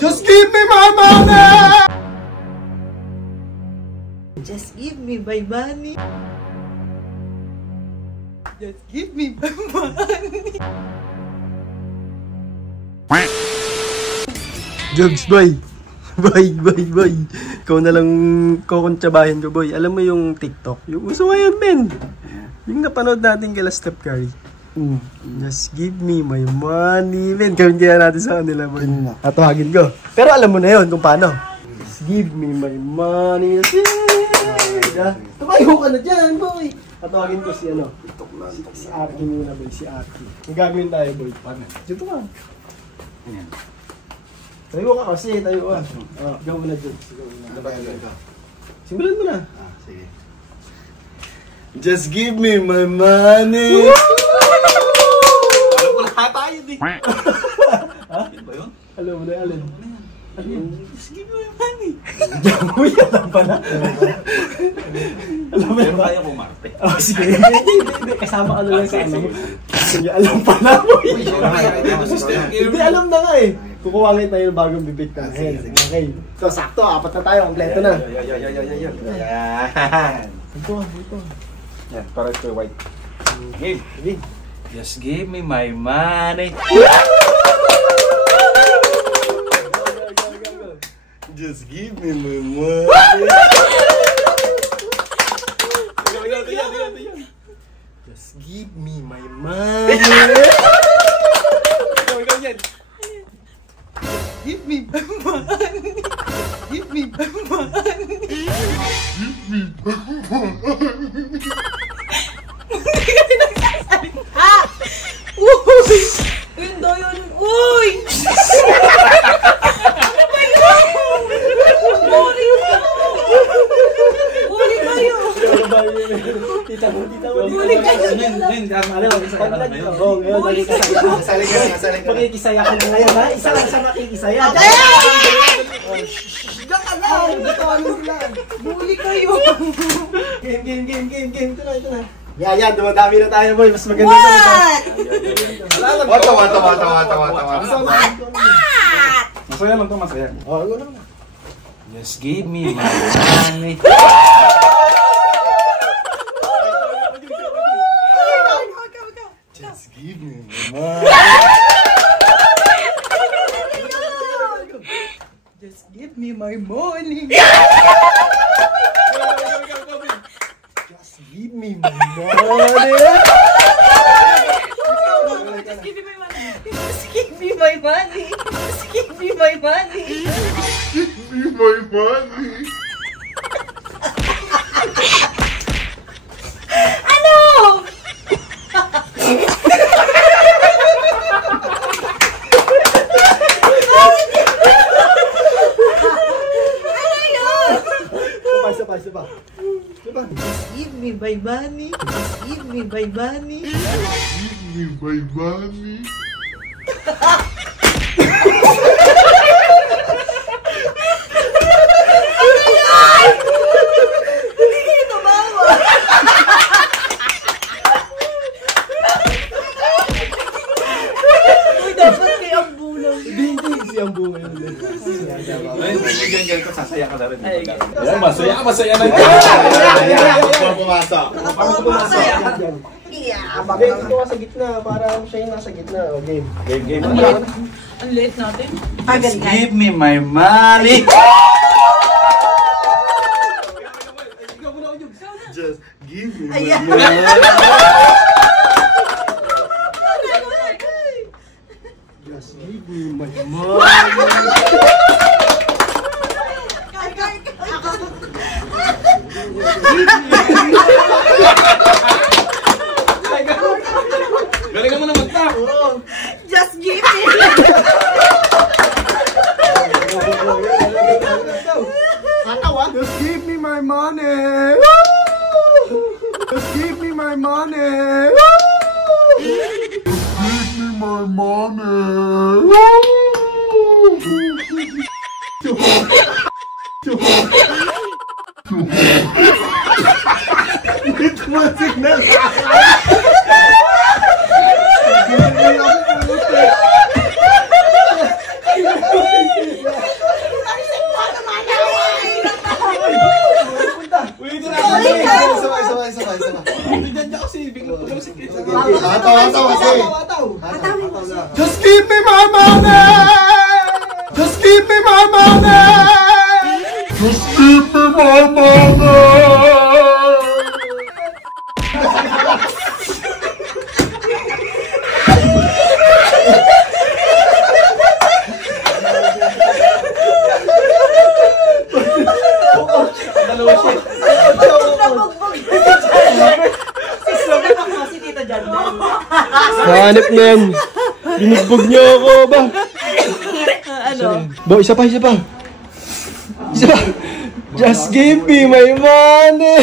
Just give me my money! Just give me my money. Just give me my money. Jobs, boy. Boy. Ikaw na lang kukuntsabahin ko, boy. Alam mo yung TikTok? Yung uso ngayon, men. Yung napanood natin kay Steph Curry. Just give me my money. Men, gawin kaya natin sa kanila, boy. Tatawagin ko. Pero alam mo na yun kung paano. Just give me my money. Tumayo ka na dyan, boy. Tatawagin ko si ano. Si Arky muna, boy. Si Arky. Ang gagawin tayo, boy. Dito ka. Ayan. Tayo ka kasi, tayo ka. Gaw mo na dyan. Simulan mo na. Sige. Just give me my money. Alam ko lahat tayo, di. Ha? Yun ba yun? Alam mo na, alin? Just give me my money. Uy, alam pala. Alam mo Pero ba? kaya pumarte. Oh, sige. Hindi, kasama ka na lang sa alam mo. Sige, alam pala mo. Hindi, alam na nga eh. Kukuwangin tayo ng bagong bibig na. Okay. So, sakto. Apat na tayo. Kompleto na. Yan. Ito. Yan, para ito white. Game. Sige. Just give me my money. Just give me my money. Just give me my money. Give me my money. Give me my money. Hindi ka pinagsasalita. Uy! Yun daw yun. Uy! Ano ba yun? Uli kayo. Tita mo. Uli kayo. Kasali ka. Makikisaya ka na ngayon, ha? Isa lang sa makikisaya. Uli kayo. Game. Ito na. Yan. Dumadami na tayo, boy. Mas maganda na ito. Wata. Masaya lang to, masaya. Oh, ano na. Just give me my money. Just give me my money. Just give me my money. Just give me my money. Just give me my money. Just give me my money. Just give me my money. Give me my money. Ano? Isa pa. Just give me my money. Just give me my money. Give me my money. Uy, dapat kay ang bulang. Hindi siyang bunga yun. Ganyan ko, sasaya ka na rin. Yan, masaya na. Pumasok. Game, ito ka sa gitna. Parang siya yung nasa gitna. O, game. Game. Ang late natin. Just give me my money. Just give me my Ayan. money. Just give me my money. Galing mo na magtap. Just give me. Just give me my money. Just give me my money. Give me my money. Ito mo signal. Just give me my money! Just give me my money! Just give me my money! Dalawa siya. Si Tita Jan. Hanip na yan. Binugbog niyo ako ba? Ano? Ba, isa pa. Isa pa. Just give me my money!